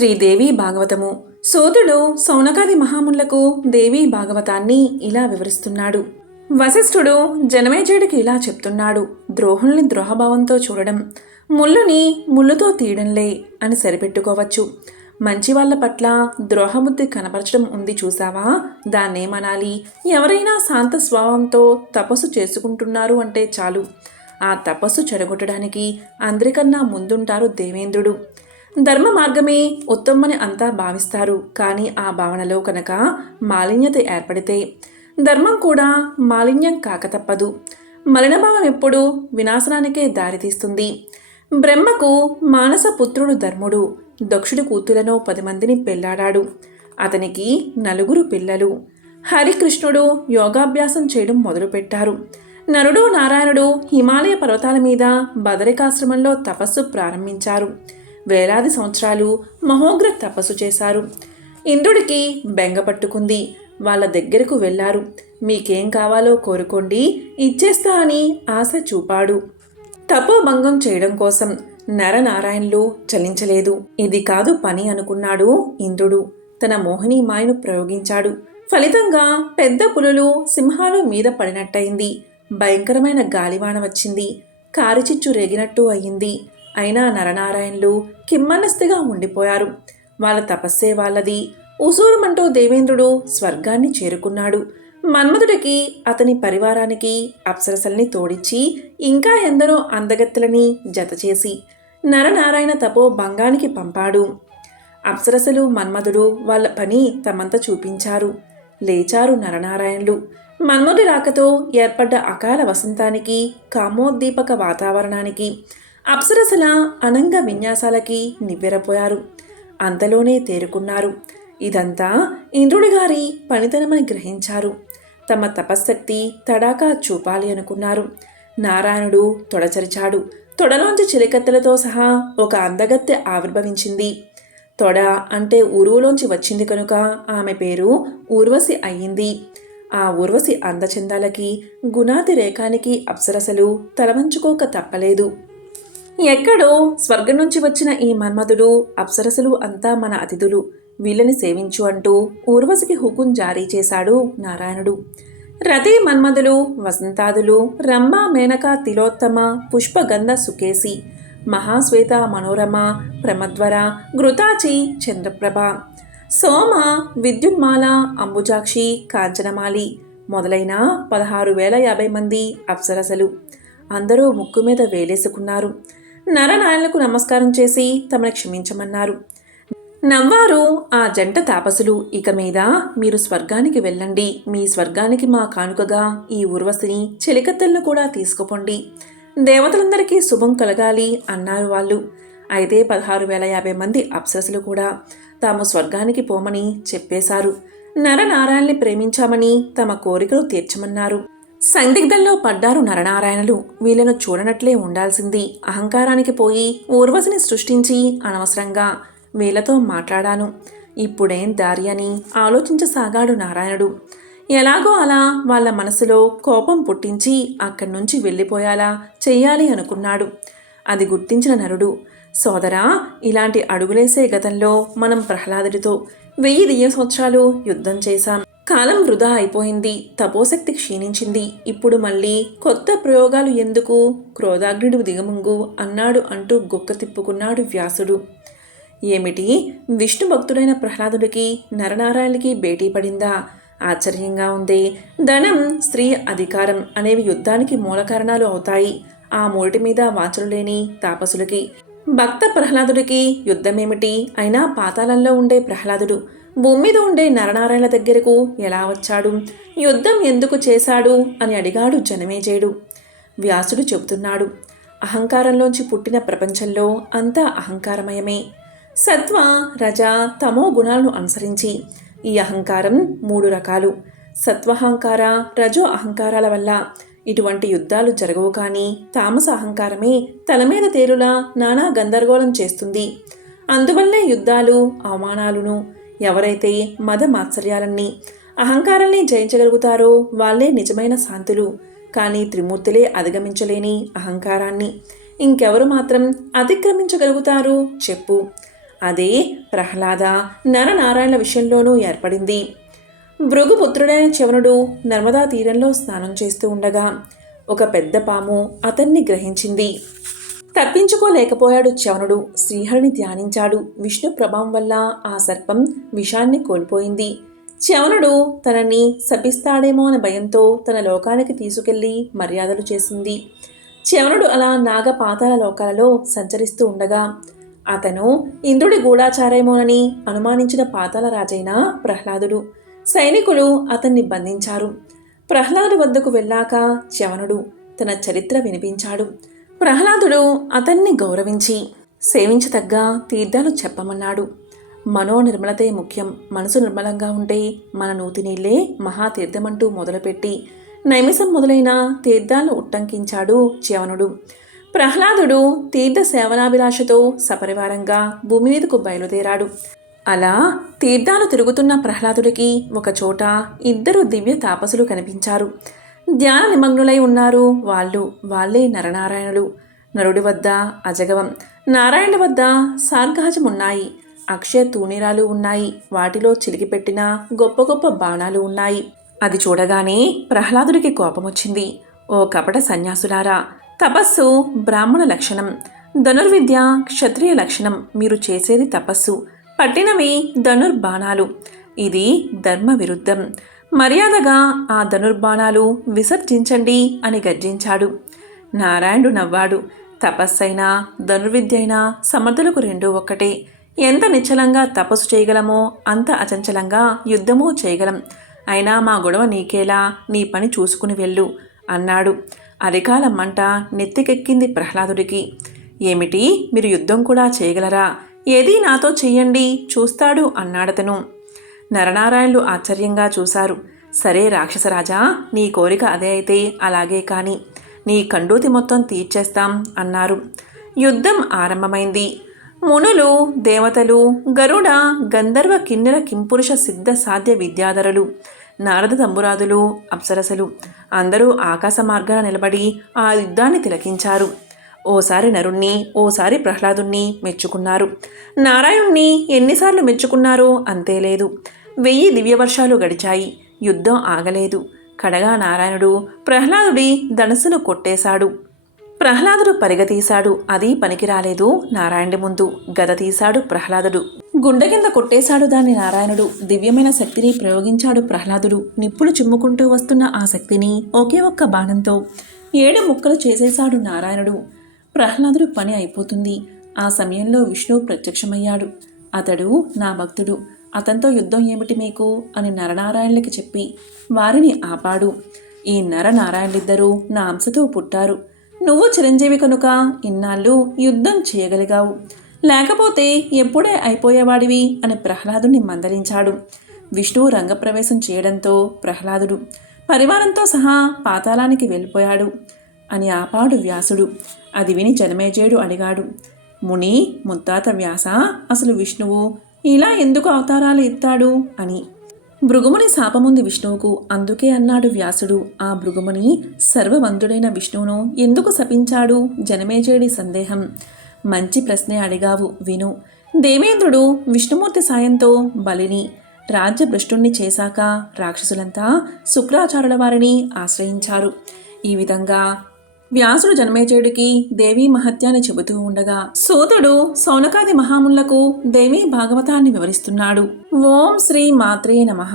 శ్రీదేవి భాగవతము. సోదుడు సౌనకాది మహామునులకు దేవీ భాగవతాన్ని ఇలా వివరిస్తున్నాడు. వశిష్ఠుడు జనమేజయుడికి ఇలా చెప్తున్నాడు. ద్రోహుల్ని ద్రోహభావంతో చూడడం, ముళ్ళుని ముళ్ళుతో తీయడంలే అని సరిపెట్టుకోవచ్చు. మంచి వాళ్ళ పట్ల ద్రోహబుద్ధి కనపరచడం ఉంది చూసావా, దాన్నేమనాలి? ఎవరైనా శాంత స్వభావంతో తపస్సు చేసుకుంటున్నారు అంటే చాలు, ఆ తపస్సు చెడగొట్టడానికి అందరికన్నా ముందుంటారు దేవేంద్రుడు. ధర్మ మార్గమే ఉత్తమని అంతా భావిస్తారు. కానీ ఆ భావనలో కనుక మాలిన్యత ఏర్పడితే ధర్మం కూడా మాలిన్యం కాక తప్పదు. మలినభావం ఎప్పుడూ వినాశనానికే దారితీస్తుంది. బ్రహ్మకు మానస పుత్రుడు ధర్ముడు. దక్షుడి కూతులను 10 మందిని పెళ్లాడాడు. అతనికి 4 పిల్లలు. హరికృష్ణుడు యోగాభ్యాసం చేయడం మొదలుపెట్టారు. నరుడు నారాయణుడు హిమాలయ పర్వతాల మీద బదరికాశ్రమంలో తపస్సు ప్రారంభించారు. వేలాది సంవత్సరాలు మహోగ్ర తపస్సు చేశారు. ఇంద్రుడికి బెంగ పట్టుకుంది. వాళ్ళ దగ్గరకు వెళ్ళారు. మీకేం కావాలో కోరుకోండి, ఇచ్చేస్తా అని ఆశ చూపాడు. తపోభంగం చేయడం కోసం నరనారాయణులు చలించలేదు. ఇది కాదు పని అనుకున్నాడు ఇంద్రుడు. తన మోహిని మాయను ప్రయోగించాడు. ఫలితంగా పెద్ద పులులు సింహాలు మీద పడినట్టయింది. భయంకరమైన గాలివాన వచ్చింది. కారిచిచ్చు రేగినట్టు అయ్యింది. అయినా నరనారాయణులు కిమ్మనస్థిగా ఉండిపోయారు. వాళ్ళ తపస్సే వాళ్ళది. ఉసూరుమంటూ దేవేంద్రుడు స్వర్గాన్ని చేరుకున్నాడు. మన్మధుడికి అతని పరివారానికి అప్సరసల్ని తోడిచ్చి ఇంకా ఎందరో అందగత్తెలని జతచేసి నరనారాయణ తపో భంగానికి పంపాడు. అప్సరసలు మన్మధుడు వాళ్ళ పని తమంత చూపించారు. లేచారు నరనారాయణులు. మన్మధుడి రాకతో ఏర్పడ్డ అకాల వసంతానికి, కామోద్దీపక వాతావరణానికి, అప్సరసల అనంగ విన్యాసాలకి నివ్వెరపోయారు. అంతలోనే తేరుకున్నారు. ఇదంతా ఇంద్రుడిగారి పనితనమని గ్రహించారు. తమ తపశ్శక్తి తడాకా చూపాలి అనుకున్నారు. నారాయణుడు తొడచరిచాడు. తొడలోంచి చిలికత్తెలతో సహా ఒక అందగత్తె ఆవిర్భవించింది. తొడ అంటే ఊరువులోంచి వచ్చింది కనుక ఆమె పేరు ఊర్వశి అయ్యింది. ఆ ఊర్వశి అందచందాలకి, గుణాతి రేఖానికి అప్సరసలు తలవంచుకోక తప్పలేదు. ఎక్కడో స్వర్గం నుంచి వచ్చిన ఈ మన్మధుడు, అప్సరసలు అంతా మన అతిథులు, వీళ్ళని సేవించు అంటూ ఊర్వశికి హుకుం జారీ చేశాడు నారాయణుడు. రతి మన్మధులు, వసంతాదులు, రంభ, మేనక, తిలోత్తమ, పుష్పగంధ, సుకేసి, మహాశ్వేత, మనోరమ, ప్రమద్వర, ఘృతాచి, చంద్రప్రభ, సోమ, విద్యున్మాల, అంబుజాక్షి, కాంచనమాలి మొదలైన 16,050 మంది అప్సరసలు. అందరూ ముక్కు మీద వేలేసుకున్నారు. నరనారాయణులకు నమస్కారం చేసి తమను క్షమించమన్నారు. నవ్వారు ఆ జంట తాపసులు. ఇక మీద మీరు స్వర్గానికి వెళ్ళండి. మీ స్వర్గానికి మా కానుకగా ఈ ఊర్వశిని, చెలికత్తెలను కూడా తీసుకుపోండి. దేవతలందరికీ శుభం కలగాలి అన్నారు వాళ్ళు. అయితే 16,050 మంది అప్సరసులు కూడా తాము స్వర్గానికి పోమని చెప్పేశారు. నరనారాయణని ప్రేమించామని తమ కోరికలు తీర్చమన్నారు. సందిగ్ధంలో పడ్డారు నరనారాయణులు. వీళ్ళను చూడనట్లే ఉండాల్సింది. అహంకారానికి పోయి ఊర్వశిని సృష్టించి అనవసరంగా వీళ్ళతో మాట్లాడాను. ఇప్పుడేం దారి అని ఆలోచించసాగాడు నారాయణుడు. ఎలాగో అలా వాళ్ళ మనసులో కోపం పుట్టించి అక్కడి నుంచి వెళ్ళిపోయేలా చెయ్యాలి అనుకున్నాడు. అది గుర్తించిన నరుడు, సోదరా, ఇలాంటి అడుగులేసే గతంలో మనం ప్రహ్లాదుడితో 1000 దివ్య సంవత్సరాలు యుద్ధం చేశాం. కాలం వృధా అయిపోయింది. తపోశక్తి క్షీణించింది. ఇప్పుడు మళ్ళీ కొత్త ప్రయోగాలు ఎందుకు? క్రోధాగ్నుడు దిగముంగు అన్నాడు అంటూ గొక్క తిప్పుకున్నాడు వ్యాసుడు. ఏమిటి, విష్ణు భక్తుడైన ప్రహ్లాదుడికి నరనారాయణుడికి భేటీ పడిందా? ఆశ్చర్యంగా ఉంది. ధనం, స్త్రీ, అధికారం అనేవి యుద్ధానికి మూల కారణాలు అవుతాయి. ఆ మూడిటి మీద వాంఛలు లేని తాపసులకి భక్త ప్రహ్లాదుడికి యుద్ధమేమిటి? అయినా పాతాళంలో ఉండే ప్రహ్లాదుడు భూమి మీద ఉండే నరనారాయణ దగ్గరకు ఎలా వచ్చాడు? యుద్ధం ఎందుకు చేశాడు అని అడిగాడు జనమేజయుడు. వ్యాసుడు చెబుతున్నాడు, అహంకారంలోంచి పుట్టిన ప్రపంచంలో అంతా అహంకారమయమే. సత్వ, రజ, తమో గుణాలను అనుసరించి ఈ అహంకారం 3 రకాలు. సత్వహంకార, రజో అహంకారాల వల్ల ఇటువంటి యుద్ధాలు జరగవు. కానీ తామస అహంకారమే తల మీద తేలులా నానా గందరగోళం చేస్తుంది. అందువల్లే యుద్ధాలు, అవమానాలును. ఎవరైతే మద మాత్సర్యాలన్నీ, అహంకారాన్ని జయించగలుగుతారో వాళ్ళే నిజమైన శాంతులు. కానీ త్రిమూర్తులే అధిగమించలేని అహంకారాన్ని ఇంకెవరు మాత్రం అతిక్రమించగలుగుతారు చెప్పు? అదే ప్రహ్లాద నరనారాయణల విషయంలోనూ ఏర్పడింది. భృగుపుత్రుడైన చ్యవనుడు నర్మదా తీరంలో స్నానం చేస్తూ ఉండగా ఒక పెద్ద పాము అతన్ని గ్రహించింది. తప్పించుకోలేకపోయాడు చ్యవనుడు. శ్రీహరిని ధ్యానించాడు. విష్ణు ప్రభావం వల్ల ఆ సర్పం విషాన్ని కోల్పోయింది. చ్యవనుడు తనని శపిస్తాడేమో అనే భయంతో తన లోకానికి తీసుకెళ్లి మర్యాదలు చేసింది. చ్యవనుడు అలా నాగ పాతాళ లోకాలలో సంచరిస్తూ ఉండగా అతను ఇంద్రుడి గూఢాచారేమోనని అనుమానించిన పాతాళ రాజైన ప్రహ్లాదుడు సైనికులు అతన్ని బంధించారు. ప్రహ్లాదుడి వద్దకు వెళ్ళాక చ్యవనుడు తన చరిత్ర వినిపించాడు. ప్రహ్లాదుడు అతన్ని గౌరవించి సేవించతగ్గ తీర్థాలు చెప్పమన్నాడు. మనోనిర్మలతే ముఖ్యం. మనసు నిర్మలంగా ఉంటే మన నూతి నీళ్లే మహాతీర్థమంటూ మొదలుపెట్టి నైమిసం మొదలైన తీర్థాలను ఉట్టంకించాడు చ్యవనుడు. ప్రహ్లాదుడు తీర్థ సేవనాభిలాషతో సపరివారంగా భూమి మీదకు బయలుదేరాడు. అలా తీర్థాలు తిరుగుతున్న ప్రహ్లాదుడికి ఒకచోట ఇద్దరు దివ్య తాపసులు కనిపించారు. ధ్యాన నిమగ్నులై ఉన్నారు. వాళ్ళే నరనారాయణులు. నరుడి వద్ద అజగవం, నారాయణుడి వద్ద సార్గాజమున్నాయి. అక్షయ తూణీరాలు ఉన్నాయి. వాటిలో చిలికిపెట్టిన గొప్ప గొప్ప బాణాలు ఉన్నాయి. అది చూడగానే ప్రహ్లాదుడికి కోపమొచ్చింది. ఓ కపట సన్యాసులారా, తపస్సు బ్రాహ్మణ లక్షణం, ధనుర్విద్య క్షత్రియ లక్షణం. మీరు చేసేది తపస్సు, పట్టినవి ధనుర్బాణాలు. ఇది ధర్మ విరుద్ధం. మర్యాదగా ఆ ధనుర్బాణాలు విసర్జించండి అని గర్జించాడు. నారాయణుడు నవ్వాడు. తపస్సైనా ధనుర్విద్యైనా సమర్థులకు రెండూ ఒక్కటే. ఎంత నిశ్చలంగా తపస్సు చేయగలమో అంత అచంచలంగా యుద్ధమూ చేయగలం. అయినా మా గొడవ నీకేలా, నీ పని చూసుకుని వెళ్ళు అన్నాడు. అరికాల మంట నెత్తికెక్కింది ప్రహ్లాదుడికి. ఏమిటి, మీరు యుద్ధం కూడా చేయగలరా? ఏదీ నాతో చెయ్యండి, చూస్తాడు అన్నాడతను. నరనారాయణులు ఆశ్చర్యంగా చూశారు. సరే రాక్షసరాజా, నీ కోరిక అదే అయితే అలాగే కాని, నీ కండూతి మొత్తం తీర్చేస్తాం అన్నారు. యుద్ధం ఆరంభమైంది. మునులు, దేవతలు, గరుడ, గంధర్వ, కిన్నెర, కింపురుష, సిద్ధ, సాధ్య విద్యాధరులు, నారద తంబురాదులు, అప్సరసలు అందరూ ఆకాశ మార్గాన నిలబడి ఆ యుద్ధాన్ని తిలకించారు. ఓసారి నరుణ్ణి, ఓసారి ప్రహ్లాదుణ్ణి మెచ్చుకున్నారు. నారాయణుణ్ణి ఎన్నిసార్లు మెచ్చుకున్నారో అంతేలేదు. 1000 దివ్యవర్షాలు గడిచాయి. యుద్ధం ఆగలేదు. కడగా నారాయణుడు ప్రహ్లాదుడి ధనస్సును కొట్టేశాడు. ప్రహ్లాదుడు పరిగతీశాడు. అది పనికిరాలేదు. నారాయణుడి ముందు గద తీశాడు ప్రహ్లాదుడు. గుండె కింద కొట్టేశాడు దాన్ని నారాయణుడు. దివ్యమైన శక్తిని ప్రయోగించాడు ప్రహ్లాదుడు. నిప్పులు చిమ్ముకుంటూ వస్తున్న ఆ శక్తిని ఒకే ఒక్క బాణంతో 7 ముక్కలు చేసేశాడు నారాయణుడు. ప్రహ్లాదుడు పని అయిపోతుంది. ఆ సమయంలో విష్ణువు ప్రత్యక్షమయ్యాడు. అతడు నా భక్తుడు, అతనితో యుద్ధం ఏమిటి మీకు అని నరనారాయణులకి చెప్పి వారిని ఆపాడు. ఈ నరనారాయణులిద్దరూ నా అంశతో పుట్టారు. నువ్వు చిరంజీవి కనుక ఇన్నాళ్ళు యుద్ధం చేయగలిగావు, లేకపోతే ఎప్పుడే అయిపోయేవాడివి అని ప్రహ్లాదుని మందలించాడు. విష్ణువు రంగప్రవేశం చేయడంతో ప్రహ్లాదుడు పరివారంతో సహా పాతాళానికి వెళ్ళిపోయాడు అని ఆపాడు వ్యాసుడు. అది విని జనమేజయుడు అడిగాడు, ముని ముత్తాత వ్యాస, అసలు విష్ణువు ఇలా ఎందుకు అవతారాలు ఎత్తాడు అని. భృగుముని శాపముంది విష్ణువుకు, అందుకే అన్నాడు వ్యాసుడు. ఆ భృగుముని సర్వవంతుడైన విష్ణువును ఎందుకు శపించాడు? జనమేజయుడి సందేహం. మంచి ప్రశ్నే అడిగావు, విను. దేవేంద్రుడు విష్ణుమూర్తి సాయంతో బలిని రాజ్యభ్రష్టుణ్ణి చేశాక రాక్షసులంతా శుక్రాచార్యుల వారిని ఆశ్రయించారు. ఈ విధంగా వ్యాసుడు జనమేజయుడికి దేవీ మహత్యాన్ని చెబుతూ ఉండగా సూతుడు సౌనకాది మహామునులకు దేవీ భాగవతాన్ని వివరిస్తున్నాడు. ఓం శ్రీ మాత్రే నమః.